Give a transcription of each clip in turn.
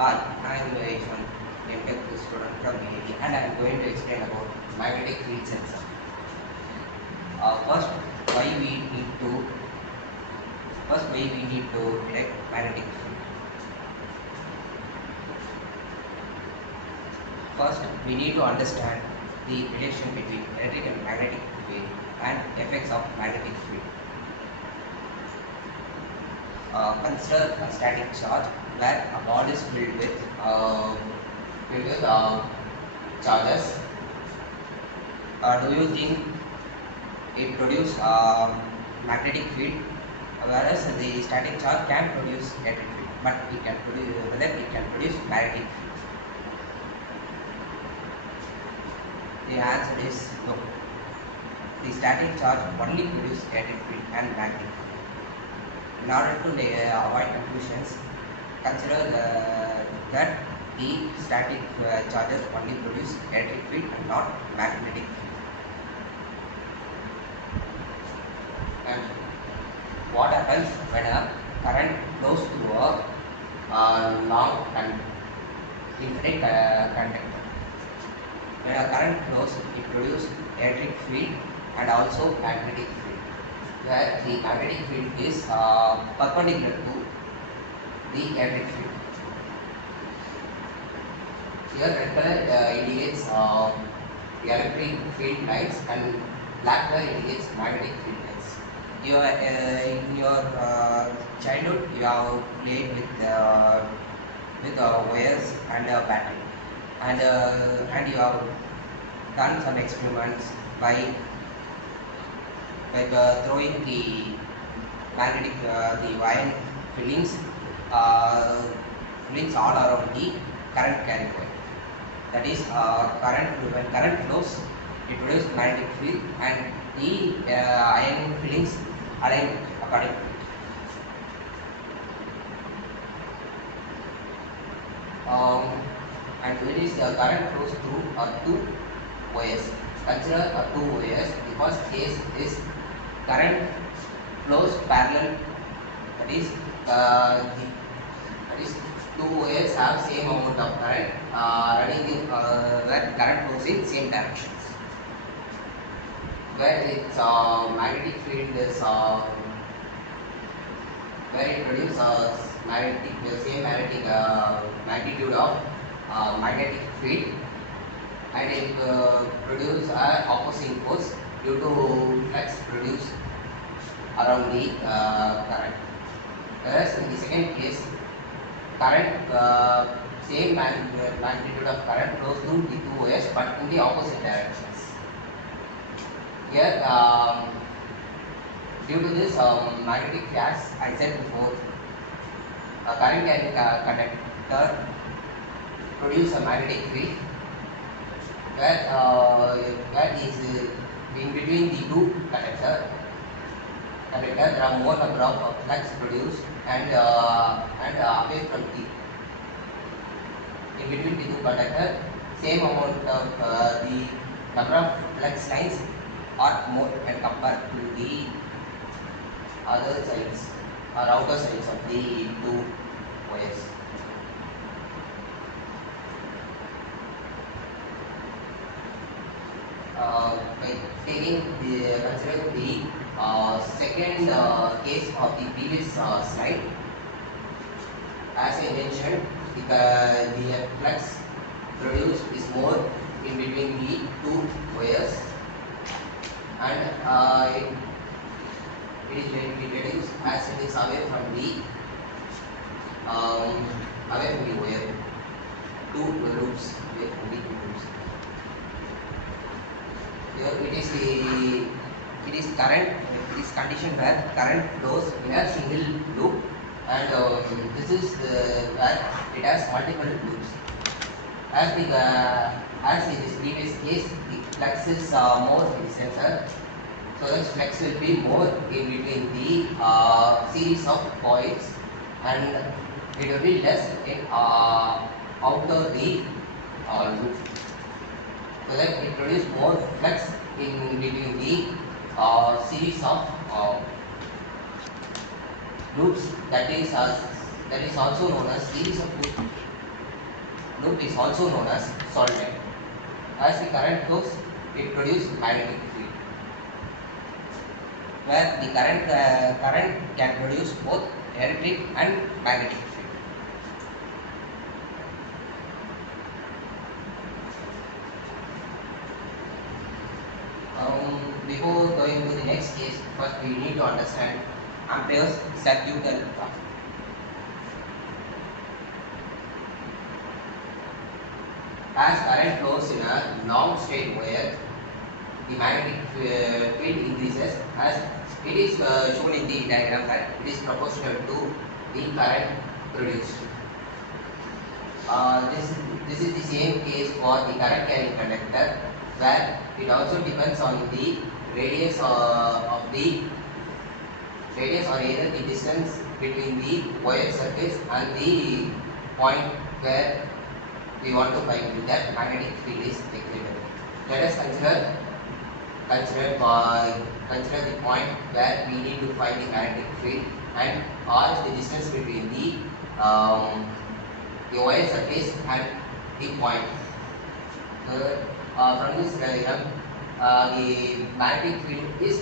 Hi, I am Yashwan, MTech student from IIT, and I am going to explain about magnetic field sensor. First, why we need to detect magnetic field. First, we need to understand the relation between electric and magnetic field and effects of magnetic field. Consider a static charge where a ball is filled with charges. Do you think it produces magnetic field, whereas the static charge can produce electric field, but it can produce whether it can produce magnetic field? The answer is no. The static charge only produces electric field and magnetic field. In order to avoid confusions, consider that the static charges only produce electric field and not magnetic field. And what happens when a current flows through a long infinite conductor? When a current flows, it produces electric field and also magnetic field, where the magnetic field is perpendicular to the electric field. Here red color indicates the electric field lines and black color indicates magnetic field lines. In your childhood, you have played with wires and battery, and you have done some experiments by throwing the the wire fillings uh, fillings all around the current carrying coil. That is, when current flows, it produces magnetic field, and the iron fillings align according to it. And when is the current flows through two wires. Consider two wires. The first case is current flows parallel. That is, two wires have same amount of current running in where current flows in same directions. Where its magnetic field is where it produces the same magnetic magnitude of magnetic field, and it produces an opposing force due to flux produced around the current. Whereas in the second case, current same magnitude of current flows through the two wires, but in the opposite directions. Here, due to this magnetic gas, I said before, a current carrying conductor produce a magnetic field where is in between the two conductor there are more number of flux produced, and away from the in between the two conductor same amount of the number of flux lines are more when compared to the other sides or outer sides of the two wires. By considering the second case of the previous slide, as I mentioned, the flux produced is more in between the two wires, and it is going to be reduced as it is away from the wire, two loops away from the two loops. Here it is current. It is condition where current flows in a single loop, and this is where it has multiple loops. As in this previous case, the flux is more in the center, so the flux will be more in between the series of coils, and it will be less in outer the loop, so that it produces more flux in between the series of loops, that is also known as series of loops. loop is also known as solenoid. As the current flows, it produces magnetic field, where the current can produce both electric and magnetic field. Before going to the next case, first we need to understand Ampere's circuit law. As current flows in a long straight wire, the magnetic field increases as it is shown in the diagram that it is proportional to the current produced. This is the same case for the current carrying conductor, where it also depends on the radius of the radius or either the distance between the wire surface and the point where we want to find that magnetic field is equivalent. Let us consider the point where we need to find the magnetic field, and r is the distance between the wire surface and the point. From this diagram, the magnetic field is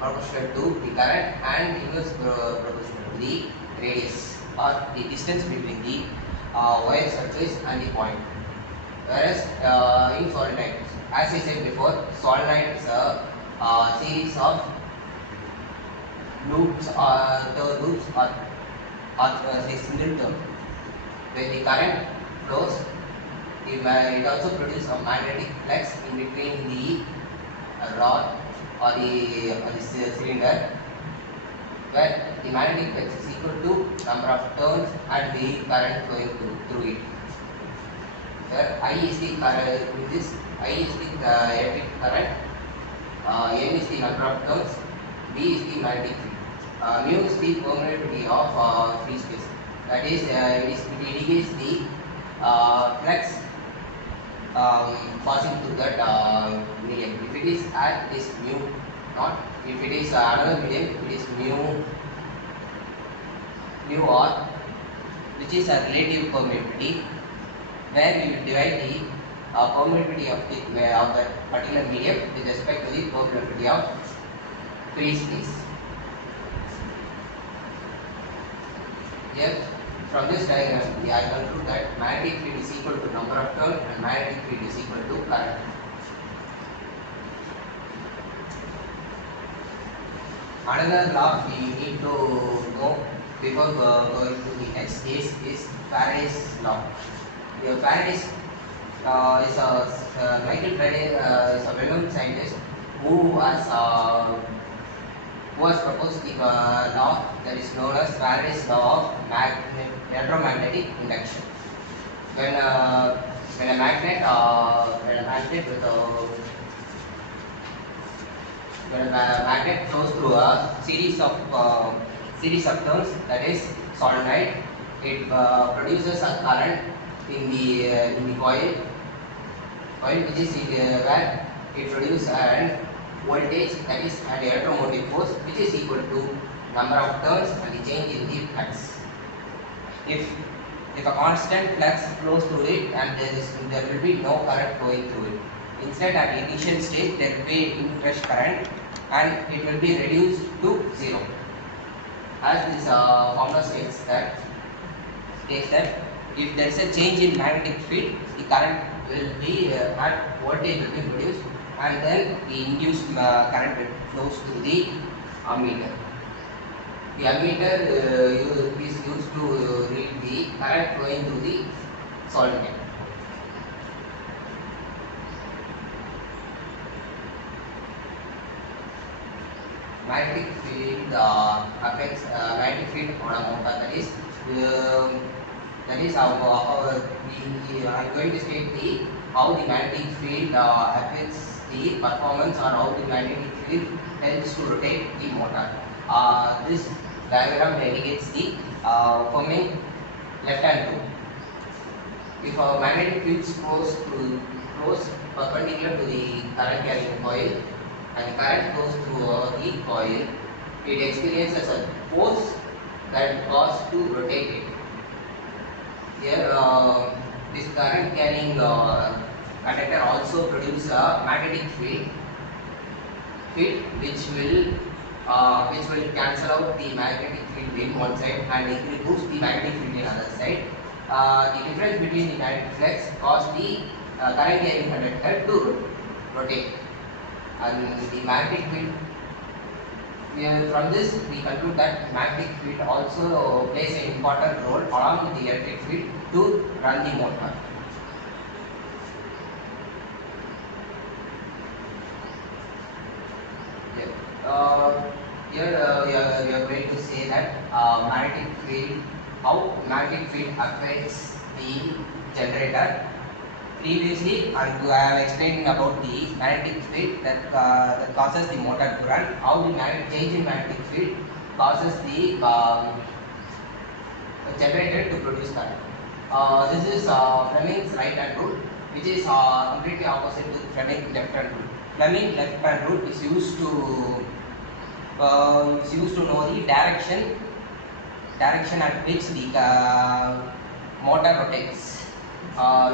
proportional to the current and inverse proportional to the radius or the distance between the wire surface and the point. Whereas in solenoid, as I said before, solenoid is a series of loops or say single term. When the current flows, it also produces a magnetic flux in between the rod or the cylinder, where the magnetic flux is equal to number of turns and the current flowing through it. Where I is the current, in this I is the electric current, N is the number of turns, B is the magnetic field, mu is the permeability of free space. That is, it indicates the flux passing through that medium. If it is R, it is mu naught. If it is another medium, it is mu R, which is a relative permeability, where we will divide the permeability of that particular medium with respect to the permeability of free space. Here, from this diagram, I conclude that magnetic field is equal to number of turns and magnetic field is equal to current. Another law we need to know before going to the next case is Faraday's law. Faraday's Michael Faraday is a well-known scientist who has proposed the law that is known as Faraday's law of electromagnetic induction. When a magnet flows through a series of turns, that is solenoid, it produces a current in the coil, which is where it produces an voltage, that is an electromotive force, which is equal to number of turns and the change in the flux. If a constant flux flows through it and there will be no current flowing through it. Instead, at initial stage there will be inrush current and it will be reduced to zero. As this formula states that if there is a change in magnetic field, the current will be at voltage will be produced, and then the induced current flows to the ammeter. The ammeter is used to read the current flowing through the solenoid. Magnetic field affects magnetic field on a motor. That is how I am going to state how the magnetic field affects the performance or how the magnetic field helps to rotate the motor. This diagram indicates the forming left hand loop. If a magnetic field flows perpendicular to the current carrying coil and current flows through the coil, it experiences a force that causes to rotate it. Here, This current carrying conductor also produce a magnetic field which will cancel out the magnetic field in one side and it will boost the magnetic field in other side. The difference between the magnetic flux cause the current carrying conductor to rotate, and the magnetic field. From this, we conclude that magnetic field also plays an important role along with the electric field to run the motor. Here we are going to say that how magnetic field affects the generator. Previously, I have explained about the magnetic field that causes the motor to run. How the change in magnetic field causes the generator to produce current. This is Fleming's right-hand rule, which is completely opposite to Fleming's left-hand rule. Fleming's left-hand rule is used to know the direction at which the motor rotates.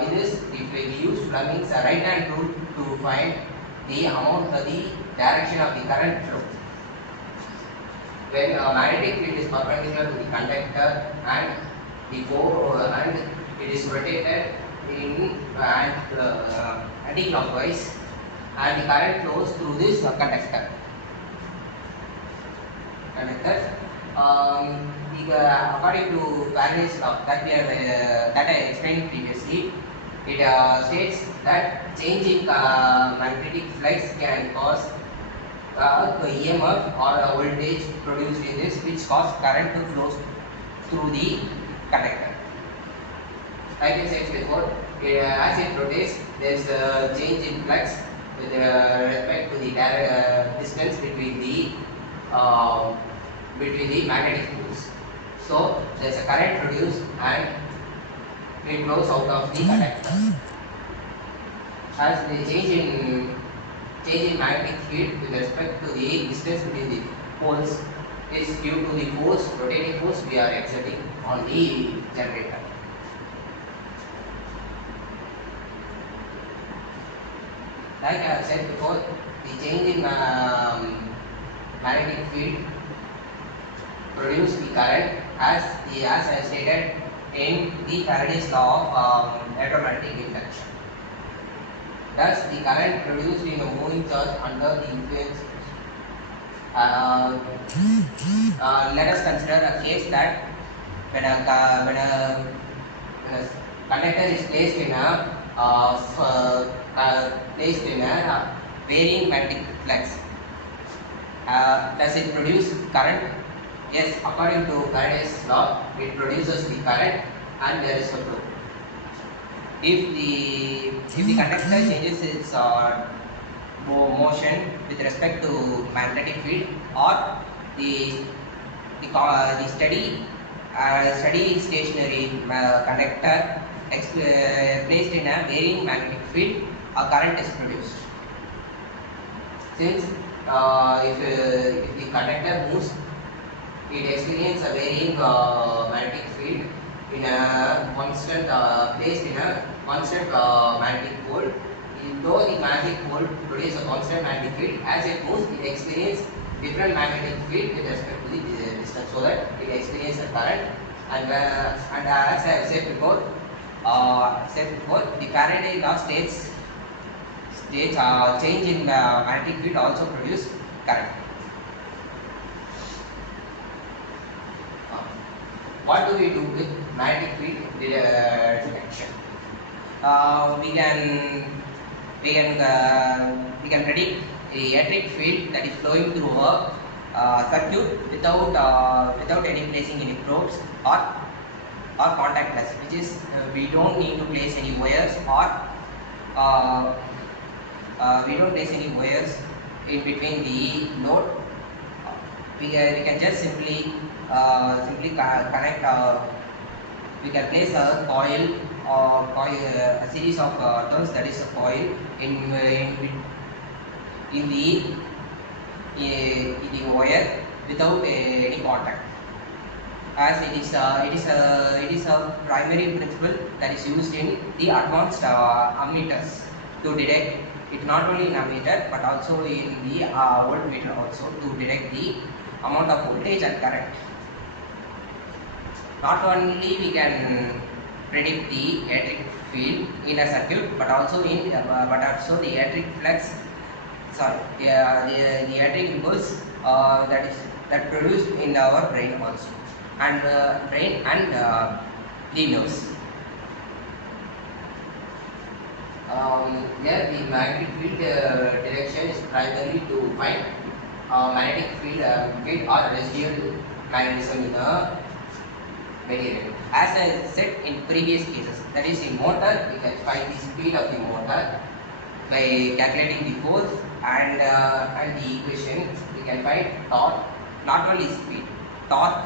In this, if we use Fleming's right-hand rule to find the direction of the current flow. When a magnetic field is perpendicular to the conductor and and it is rotated in anti-clockwise, and the current flows through this conductor. According to Faraday's law that I explained previously, it states that change in magnetic flux can cause EMF or a voltage produced in this, which cause current to flow through the conductor. Like I said before, as it rotates, there is a change in flux with respect to the distance between the magnetic fields. So there is a current produced and it flows out of the conductor. As the change in magnetic field with respect to the distance between the poles is due to the rotating force we are exerting on the generator. Like I have said before, the change in magnetic field produce the current as I stated in the Faraday's law of electromagnetic induction. Thus, the current produced in a moving charge under the influence. Let us consider a case that when a conductor is placed in a varying magnetic flux. Does it produce current? Yes, according to Faraday's law, it produces the current and there is a flow. If the conductor changes its motion with respect to magnetic field, or the steady stationary conductor placed in a varying magnetic field, a current is produced. Since if the conductor moves, it experiences a varying magnetic field in a constant placed in a constant magnetic pole. Though the magnetic pole produces a constant magnetic field, as it moves, it experiences different magnetic field with respect to the distance, so that it experiences a current. And as I have said before, the Faraday law states change in magnetic field also produce current. What do we do with magnetic field detection? We can predict the electric field that is flowing through a circuit without any placing any probes or contactless, which is we don't need to place any wires in between the load. We can just simply connect. We can place a coil a series of turns, that is a coil in the wire without any contact. as it is a primary principle that is used in the advanced ammeters to detect it, not only in ammeter but also in the voltmeter also, to detect the amount of voltage and current. Not only we can predict the electric field in a circuit, but also the electric flux, sorry, the electric impulse that produced in our brain also, and brain and the nerves. Here the magnetic field direction is primarily to find magnetic field or residual magnetism in the material. As I said in previous cases, that is in motor, we can find the speed of the motor by calculating the force, and the equation we can find torque, not only speed, torque,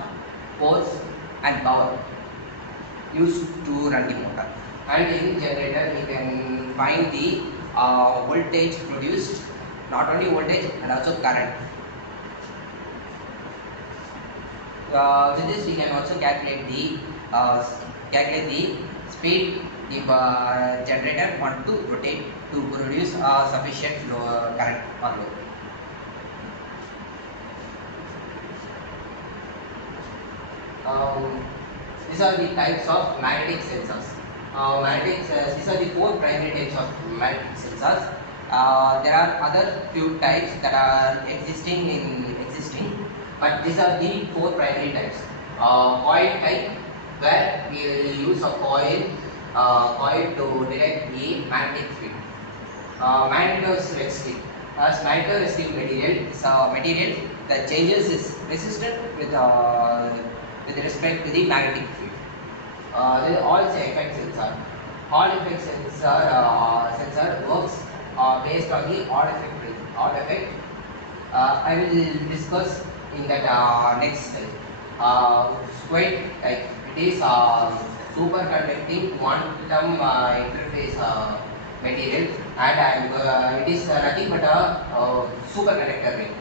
force and power used to run the motor. And in generator we can find the voltage produced, not only voltage and also current. With this we can also calculate the speed the generator want to rotate to produce sufficient current or load. These are the types of magnetic sensors. These are the four primary types of magnetic sensors. There are other few types that are existing, but these are the four primary types. Coil type, where we use a coil to detect the magnetic field. Magnetoresistive. As magnetoresistive material is a material that changes its resistance with respect to the magnetic field. All effect sensor. All effect sensor works based on the odd effect. I will discuss in that next slide. Square type. It is superconducting quantum interface material, and it is nothing but a superconductor ring.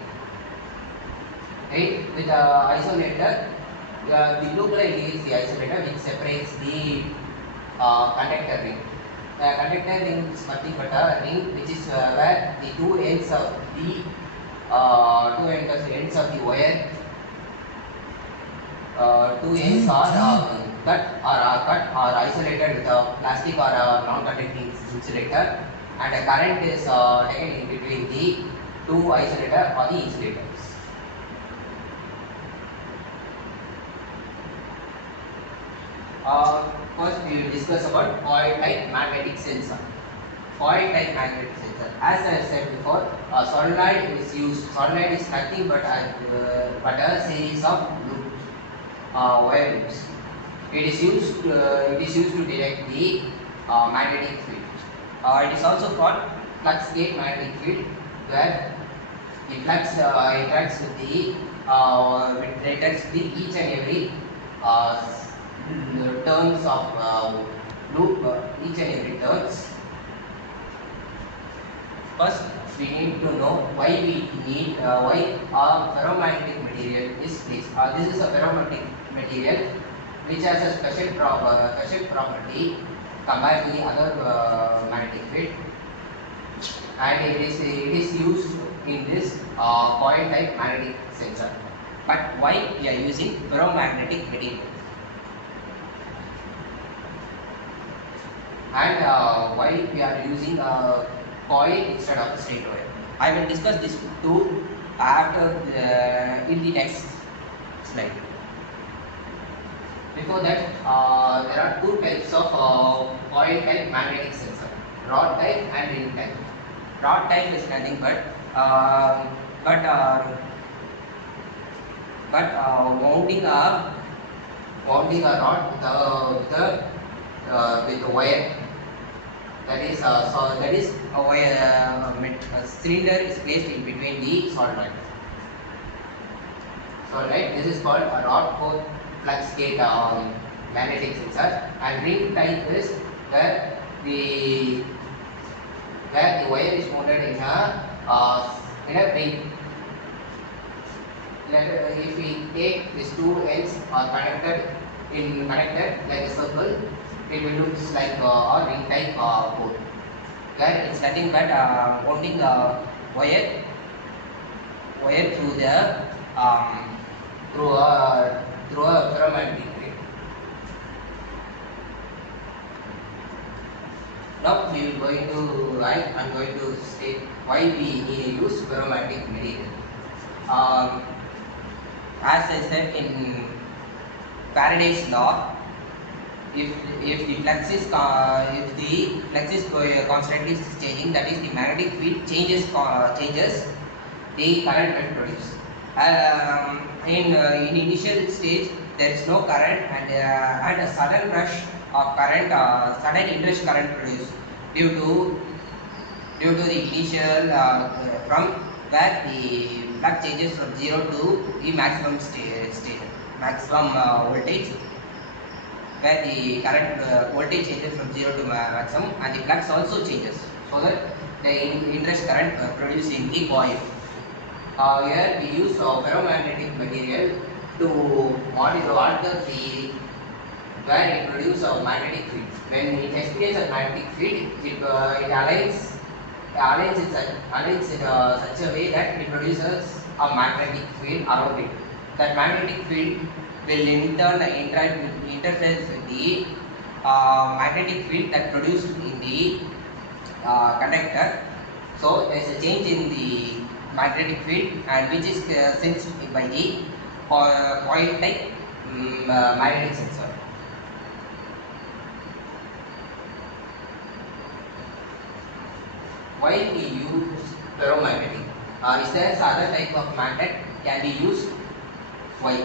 Right? With isolator, the blue color is the isolator which separates the conductor ring. The conductor ring is nothing but a ring which is where the two ends of the wire, two ends are cut or isolated with a plastic or a non-conducting insulator, and a current is taken in between the two isolator or the insulators. First we will discuss about coil type magnetic sensor. Coil type magnetic sensor. As I said before, solenoid is used. Solenoid is nothing but a series of loops, wire loops. It is used to detect the magnetic field. It is also called flux gate magnetic field, where the flux interacts with each and every turns of loop, each and every turns. First, we need to know why a ferromagnetic material is placed. This is a ferromagnetic material which has a special property compared to the other magnetic field, and it is used in this coil type magnetic sensor. But why we are using ferromagnetic material, and why we are using a coil instead of a straight wire? I will discuss this too after in the next slide. Before that, there are two types of coil type magnetic sensor: rod type and ring type. Rod type is nothing but mounting a rod with a wire. That is a wire. A cylinder is placed in between the solenoid. This is called a rod core flux gate magnetic sensor, and ring type is where the wire is mounted in a ring. if we take these two ends are connected like a circle, it will look like or ring type board. Where it's nothing but holding wire through the through a ferromagnetic wave. Now we will going to I'm going to state why we use ferromagnetic material. As I said in Faraday's law, if the flux is constantly changing, that is the magnetic field changes the current will produce. In initial stage, there is no current, and a sudden rush of current, sudden inrush current produced due to the initial from where the flux changes from 0 to the maximum maximum voltage, where the current voltage changes from 0 to maximum, and the flux also changes, so that the inrush current produced in the coil. Here we use ferromagnetic material to alter the field where it produces a magnetic field. When it experiences a magnetic field, it aligns in such a way that it produces a magnetic field around it. That magnetic field will in turn interface with the magnetic field that produced in the conductor. So there is a change in the magnetic field, and which is sensed by the coil type magnetic sensor. Why we use ferromagnetic? Is there some other type of magnet can be used? Why?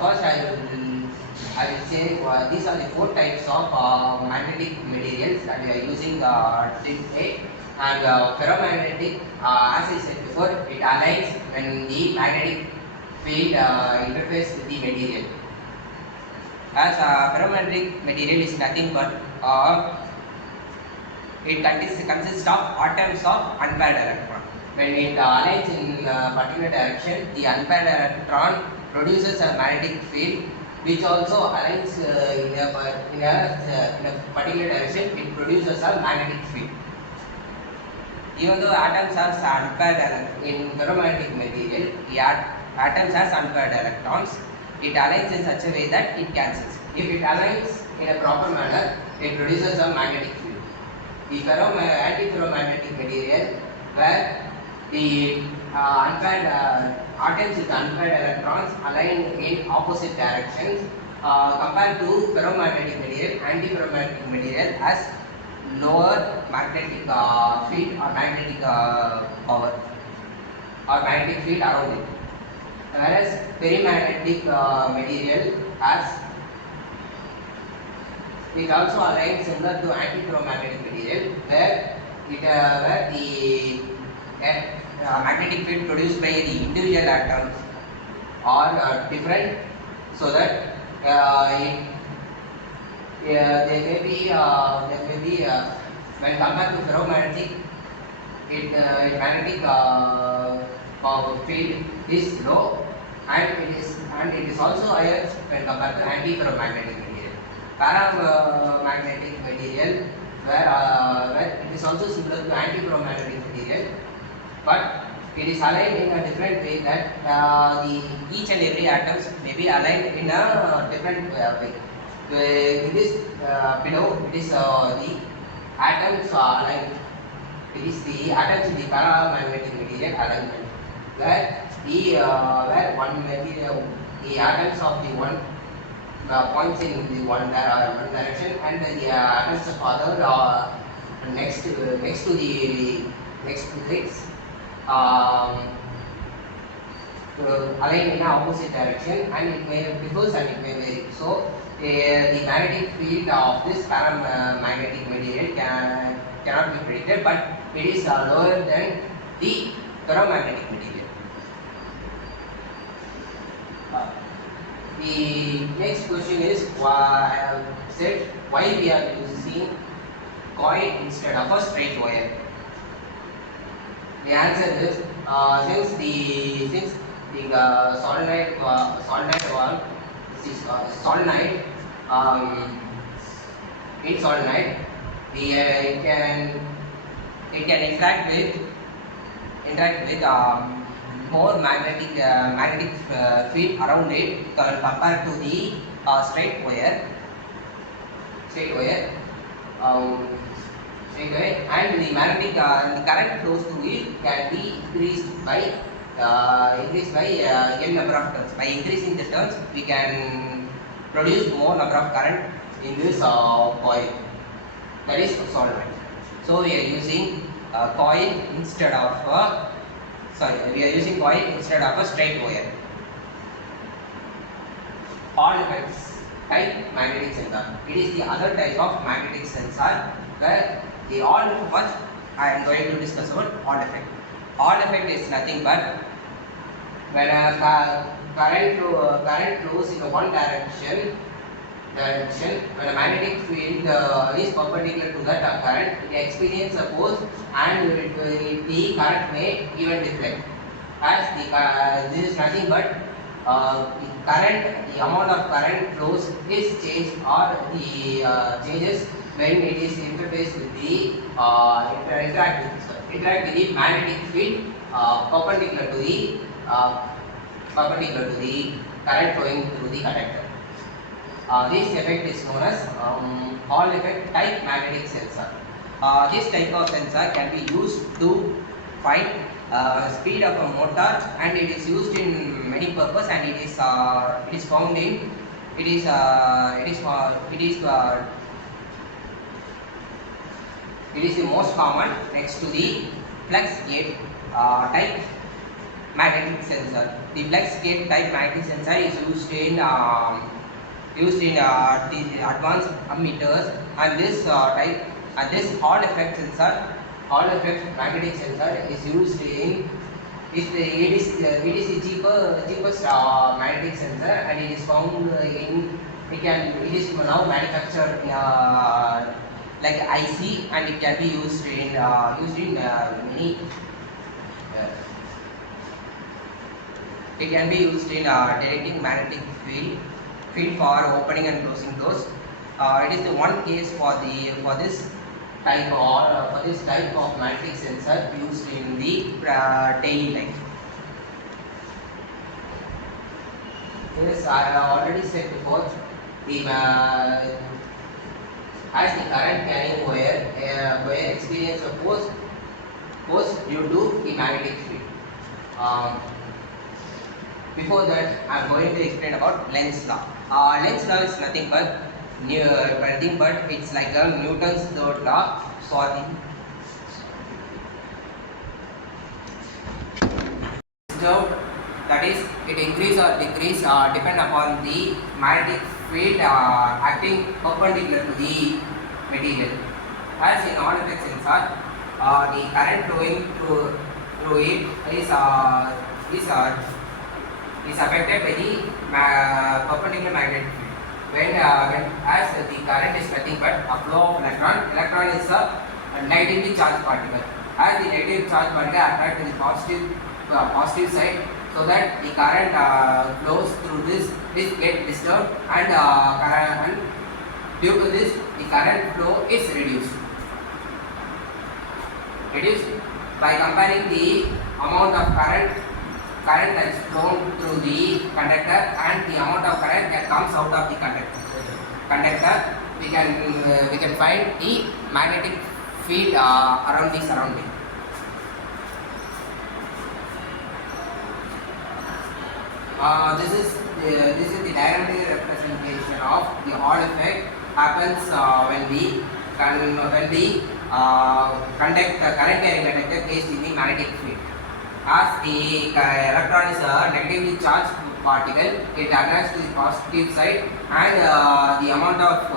First, I will say these are the 4 types of magnetic materials that we are using today. And ferromagnetic, as I said before, it aligns when the magnetic field interfaces with the material. As ferromagnetic material is nothing but it consists of atoms of unpaired electron. When it aligns in a particular direction, the unpaired electron produces a magnetic field, which also aligns in a particular direction. It produces a magnetic field. Even though atoms are unpaired in ferromagnetic material, the atoms has unpaired electrons. It aligns in such a way that it cancels. If it aligns in a proper manner, it produces a magnetic field. The antiferromagnetic material, where the unpaired atoms with unpaired electrons align in opposite directions, compared to ferromagnetic material, antiferromagnetic material has lower magnetic field or magnetic power or magnetic field around it. Whereas perimagnetic material has, it also aligns similar to antiferromagnetic material, where the magnetic field produced by the individual atoms are different, so that there may be when compared to ferromagnetic, magnetic field is low, and it is also higher when compared to antiferromagnetic material. Paramagnetic material, where it is also similar to antiferromagnetic material, but it is aligned in a different way, that each and every atoms may be aligned in a different way. It is below, it is the atoms aligned. It is the atoms in the paramagnetic material alignment, where one material, the atoms of the one points in the one direction, and the atoms of other next to the legs align in opposite direction, and it may differs and it may vary. So the magnetic field of this paramagnetic material cannot be predicted, but it is lower than the ferromagnetic material. The next question is, I have said why we are using coil instead of a straight wire. The answer is since the solenoid valve. This is solenoid. Um, in solenoid, the it can interact with more magnetic field around it compared to the straight wire. Straight wire. Um, Straight wire, and the current flows through it can be increased by n number of turns. By increasing the turns, we can produce more number of current in this coil. That is solenoid. So we are using coil instead of a straight wire. Hall effects type magnetic sensor. It is the other type of magnetic sensor where the Hall first I am going to discuss about Hall effect. Hall effect is nothing but when a current flows in one direction, when a magnetic field is perpendicular to that current, it experiences a force and the current may even deflect. As this is nothing but the amount of current flows is changed or the changes when it is interfaced with the interact with the magnetic field perpendicular to the current flowing through the conductor. This effect is known as Hall effect type magnetic sensor. This type of sensor can be used to find speed of a motor, and it is used in many purpose, and it is found in it is the most common next to the flex gate type magnetic sensor. The flex gate type magnetic sensor is used in the advanced ammeters, and this Hall effect magnetic sensor is used in it is the cheapest magnetic sensor, and it is found it is now manufactured like IC, and it can be used in many. It can be used in detecting magnetic field for opening and closing doors. It is the one case for this type of magnetic sensor used in the daily life. Yes, I have already said before, as the current carrying wire experience a force due to the magnetic field. Before that, I am going to explain about Lenz's law. Lenz's law is nothing but it's like a Newton's third law. That is, it increase or decrease depend upon the magnetic field acting perpendicular to the material. As in Hall effect sensor, the current flowing through it is affected by the perpendicular magnetic field. When as the current is nothing but a flow of electron is a negatively charged particle. As the negative charged particle attract to the positive side, so that the current flows through this get disturbed, and due to this the current flow is reduced by comparing the amount of current that is flown through the conductor and the amount of current that comes out of the conductor. We can find the magnetic field around the surrounding. This is the diagonal representation of the Hall effect happens when the current carrying conductor placed in the magnetic field. As the electron is a negatively charged particle, it attracts to the positive side, and the amount of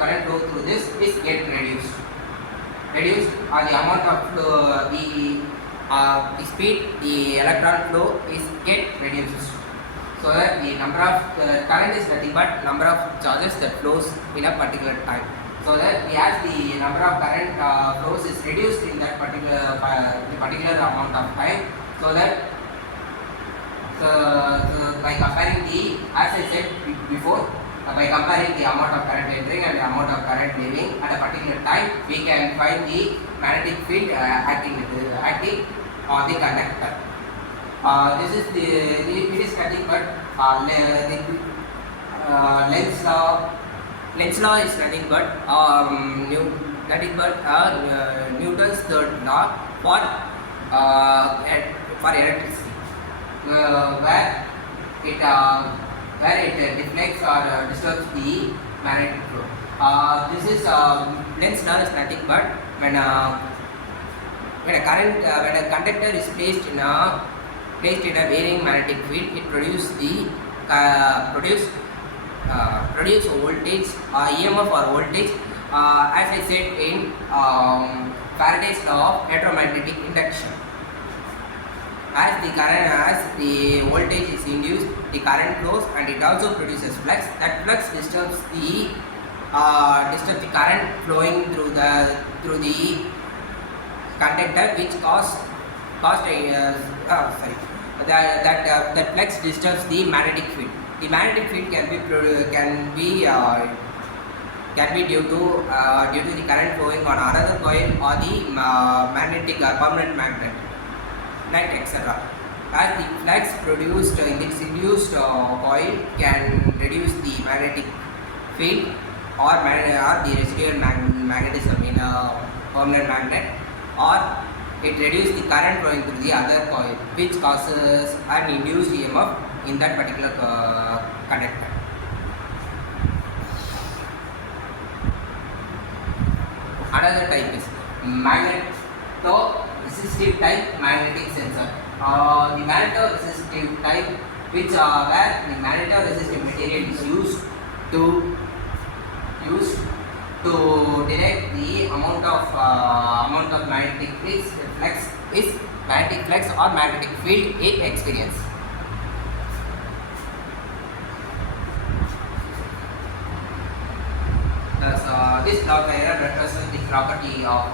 current flow through this is get reduced. The amount of flow, the speed the electron flow is get reduced. So that the number of current is nothing but number of charges that flows in a particular time. So that as the number of current flows is reduced in that particular amount of time, so that So by comparing as I said before, by comparing the amount of current entering and the amount of current leaving at a particular time, we can find the magnetic field acting on the conductor. This is it is nothing but Lenz's law is nothing but Newton's third law for electricity, where it deflects or disturbs the magnetic flow. This is Lenz's law is nothing but when a conductor is placed in a varying magnetic field, it produces voltage, EMF or voltage, as I said in Faraday's law of electromagnetic induction. As the voltage is induced, the current flows and it also produces flux. That flux disturbs the current flowing through the conductor, which that flux disturbs the magnetic field. The magnetic field can be due to the current flowing on another coil or the magnetic permanent magnet, etc. As the flux produced in this induced coil can reduce the magnetic field or the residual magnetism in a permanent magnet, or it reduces the current flowing through the other coil, which causes an induced EMF in that particular conductor. Another type is magnetoresistive type magnetic sensor. The magnetoresistive type, which where the magnetoresistive material is used to detect the amount of magnetic flux or magnetic field it experience. Thus, this block diagram represents the property of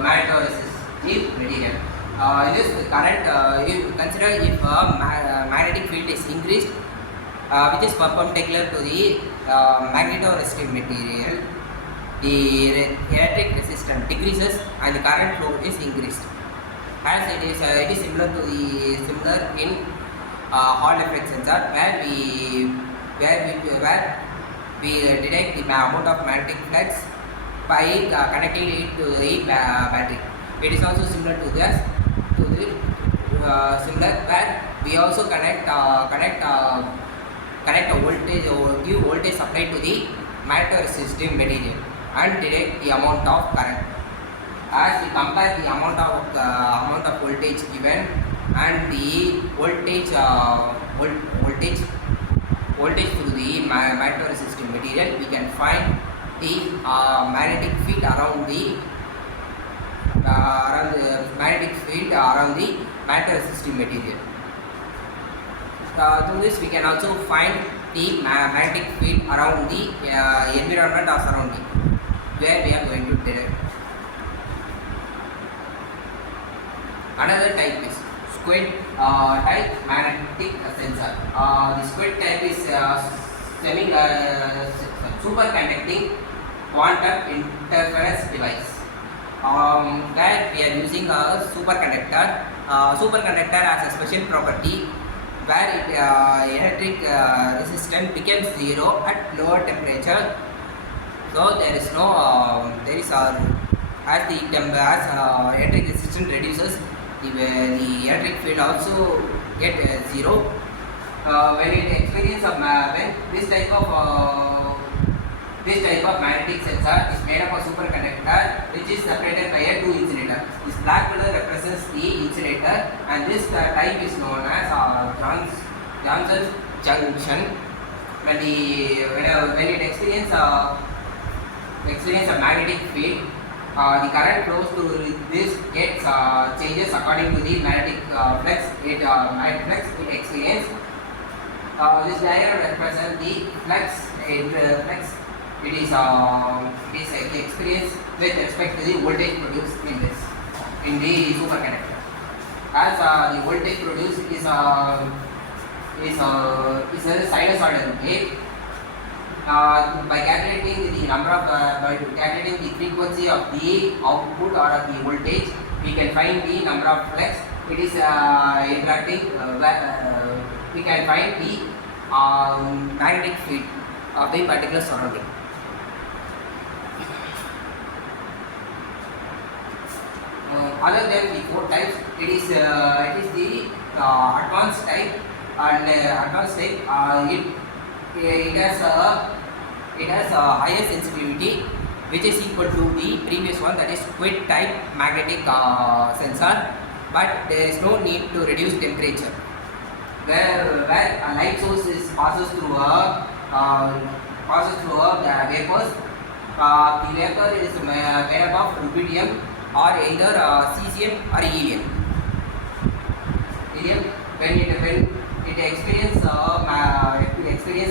magnetoresistive material. In this current, you consider if magnetic field is increased, which is perpendicular to the magnetoresistive material, the electric resistance decreases and the current flow is increased. As it is similar in Hall effect sensor, where we detect the amount of magnetic flux by connecting it to the battery. It is also similar to this, where we also connect a voltage or give voltage supply to the magnetoresistive material and detect the amount of current. As we compare the amount of voltage given and the voltage through the magnetoresistive material, we can find the magnetic field around the magnetoresistive material. Through this, we can also find the magnetic field around the environment or surrounding where we are going to detect. Another type is squid type magnetic sensor. The squid type is superconducting quantum interference device. Where we are using a superconductor. Superconductor has a special property where electric resistance becomes zero at lower temperature. So there is no as electric resistance reduces, the electric field also get zero. When it experience when this type of magnetic sensor is made up of superconductor, which is separated by a two insulator. This black color represents the insulator, and this type is known as Johnson junction. When it experience a magnetic field, the current flows through this gets changes according to the magnetic flux it experience. This diagram represents the flux. It is the experience with respect to the voltage produced in the superconductor. as the voltage produced is a sinusoidal wave. By calculating the number of by calculating the frequency of the output or of the voltage, we can find the number of flux it is interacting. We can find the magnetic field of the particular surrounding. Other than the four types, it is the advanced type, and advanced type it has a higher sensitivity, which is equal to the previous one, that is quid type magnetic sensor, but there is no need to reduce temperature. Where a light source passes through a vapors, the vapor is made up of rubidium or either cesium or helium. When it experiences a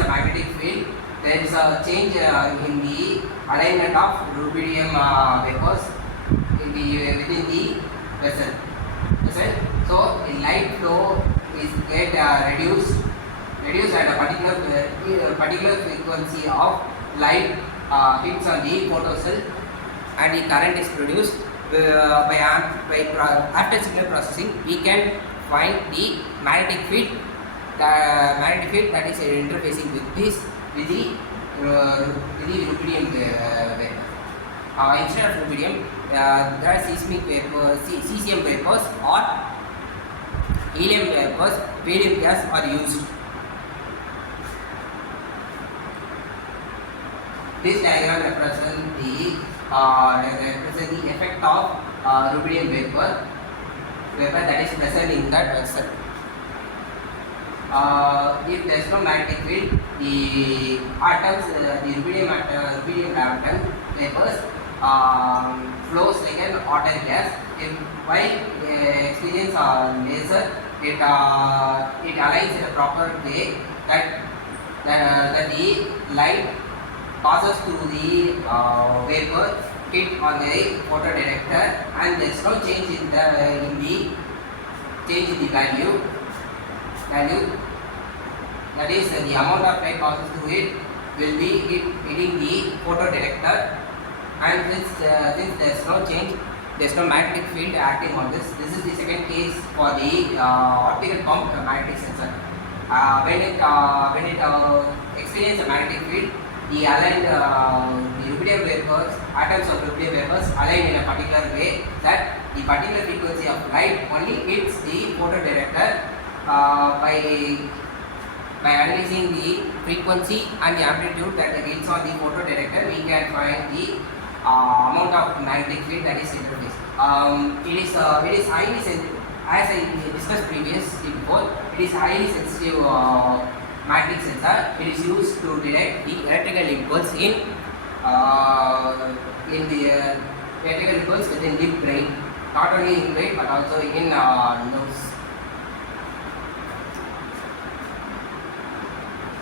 magnetic field, there is a change in the alignment of rubidium vapors within the vessel. So the light flow is reduced at a particular frequency of light hits on the photocell, and the current is produced. After signal processing, we can find the magnetic field. The magnetic field that is interfacing with the rubidium vapor. Instead of rubidium, there are seismic vapors, cesium vapors or helium vapors, helium gas are used. This diagram represents the effect of rubidium vapor that is present in that vessel. If there is no magnetic field, the atoms, the rubidium atom vapors flows like an ordinary gas. While experience laser, it aligns in a proper way that the light passes through the vapor, hit on the photodetector, and there is no change in the value. That is, the amount of light passes through it will be hitting the photodetector, and since there is no change, there is no magnetic field acting on this. This is the second case for the optical pump magnetic sensor. When it experiences a magnetic field, the rubidium vapors, atoms of rubidium vapors align in a particular way that the particular frequency of light only hits the photodetector. By analyzing the frequency and the amplitude that hits on the photodetector, we can find the amount of magnetic field that is interfaced. It is highly sensitive, as I discussed previously before. It is highly sensitive magnetic sensor. It is used to detect the electrical impulse within the brain, not only in brain but also in nerves.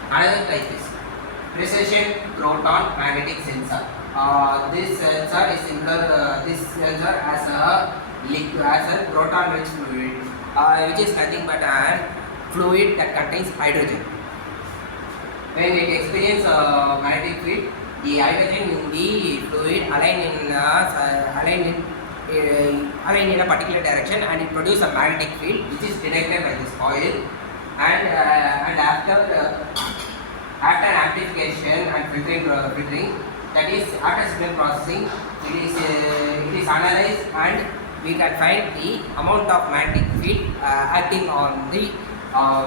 Another type is precision proton magnetic sensor. This sensor is similar. This sensor as a proton-rich fluid, which is nothing but a fluid that contains hydrogen. When it experiences a magnetic field, the hydrogen in the fluid align in a particular direction, and it produces a magnetic field which is detected by this coil. And after amplification and filtering, that is after signal processing, it is analyzed, and we can find the amount of magnetic field acting on the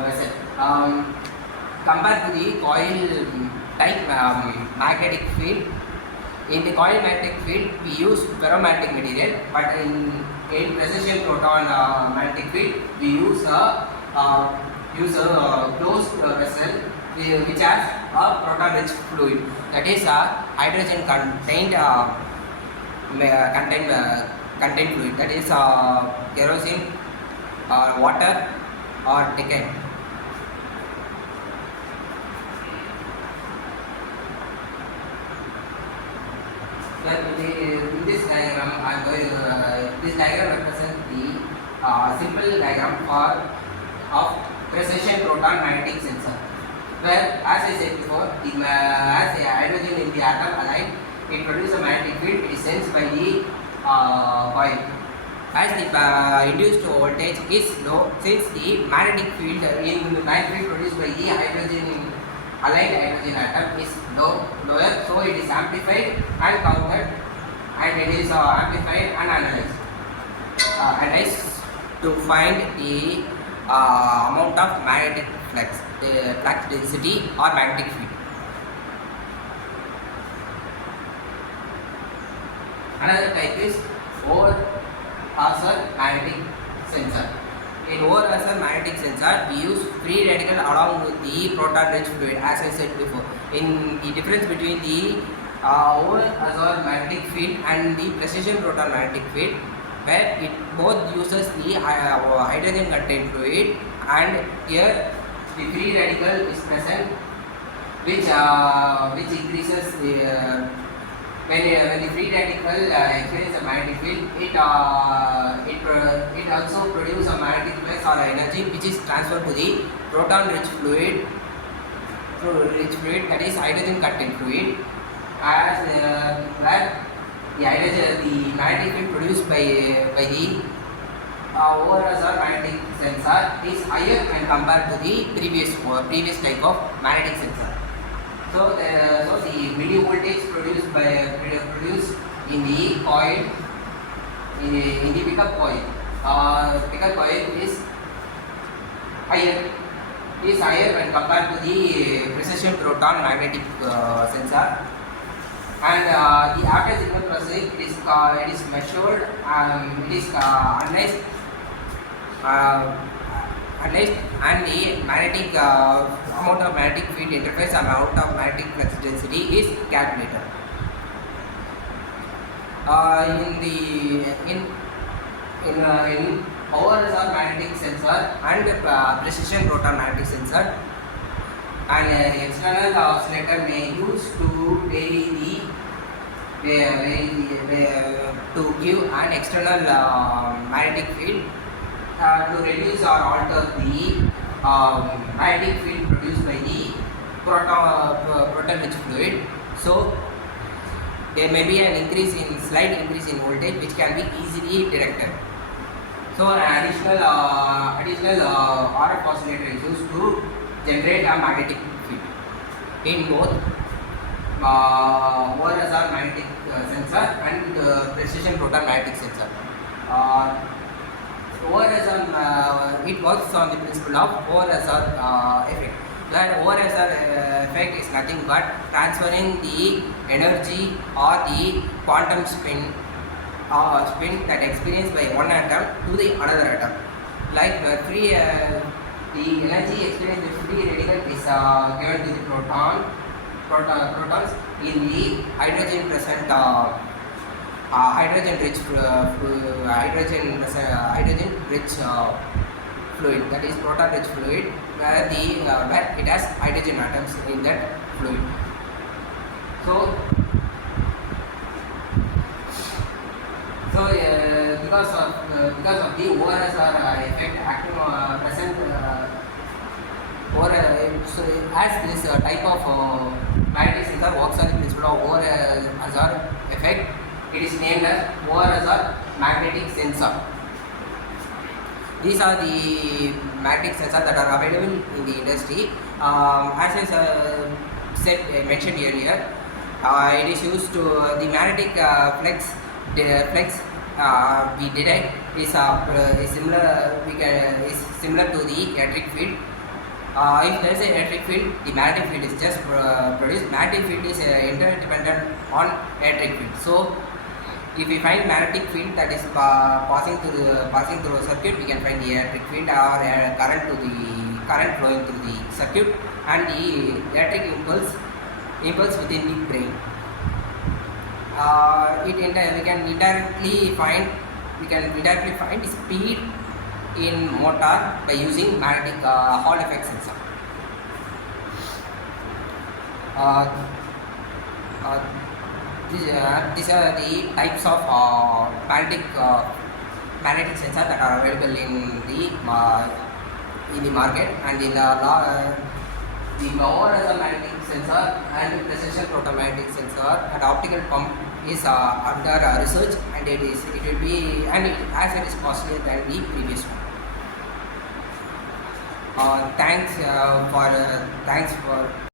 vessel. Compared to the coil type magnetic field, in the coil magnetic field we use ferromagnetic material, but in precision proton magnetic field we use a closed vessel which has a proton-rich fluid, that is a hydrogen contained fluid, that is kerosene or water or decant. In this diagram, this diagram represents the simple diagram of precision proton magnetic sensor, where, as I said before, as a hydrogen in the atom align, it produces a magnetic field. It is sensed by the coil. As the induced voltage is low, since the magnetic field produced by the aligned hydrogen atom is lower, so it is amplified and counted, and it is amplified and analyzed to find the amount of magnetic flux, the flux density or magnetic field. Another type is over-Arcer magnetic sensor. In over-Arcer magnetic sensor, we use free radical along with the proton-rich fluid, as I said before. In the difference between the over-Arcer magnetic field and the precision proton magnetic field, where it both uses the hydrogen contained fluid, and here the free radical is present, which increases the when the free radical experiences a magnetic field, it also produces a magnetic flux or energy which is transferred to the proton-rich fluid, that is hydrogen contained fluid, as where the magnetic field produced by the over-Arcer magnetic sensor is higher when compared to the previous type of magnetic sensor. So the milli-voltage produced in the coil, in the pickup coil, is higher when compared to the precision proton magnetic sensor. And the after signal processing, it is measured, it is analyzed, and the magnetic amount of magnetic field interface, amount of magnetic flux density is calculated. In over-Arcer magnetic sensor and precision proton magnetic sensor, an external oscillator may use to to give an external magnetic field to reduce or alter the magnetic field produced by the proton-rich fluid. So there may be slight increase in voltage, which can be easily detected. So an additional RF oscillator is used to generate a magnetic field in both over-Arcer magnetic sensor and precision proton magnetic sensor. Over-Arcer, it works on the principle of over-Arcer effect. That over-Arcer effect is nothing but transferring the energy or the quantum spin that experienced by one atom to the another atom. Like the energy experienced with free radical is given to the protons in the hydrogen present hydrogen rich fluid, that is proton rich fluid, where it has hydrogen atoms in that fluid. Because of the over-Arcer effect acting present as this type of magnetic sensor works on the principle of over-Arcer effect, it is named as over-Arcer magnetic sensor. These are the magnetic sensors that are available in the industry. As I mentioned earlier, it is used to the magnetic flex we detect is similar to the electric field. If there is an electric field, the magnetic field is just produced. Magnetic field is interdependent on electric field. So if we find magnetic field that is passing through a circuit, we can find the electric field or current flowing through the circuit, and the electric impulse within the brain. We can indirectly find the speed in motor by using magnetic Hall effect sensor. These are the types of magnetic magnetic sensors that are available in the market, and in the power magnetic sensor and precision photomagnetic sensor and optical pump is under research, and it will be, and as it is costlier than the previous one. Thanks for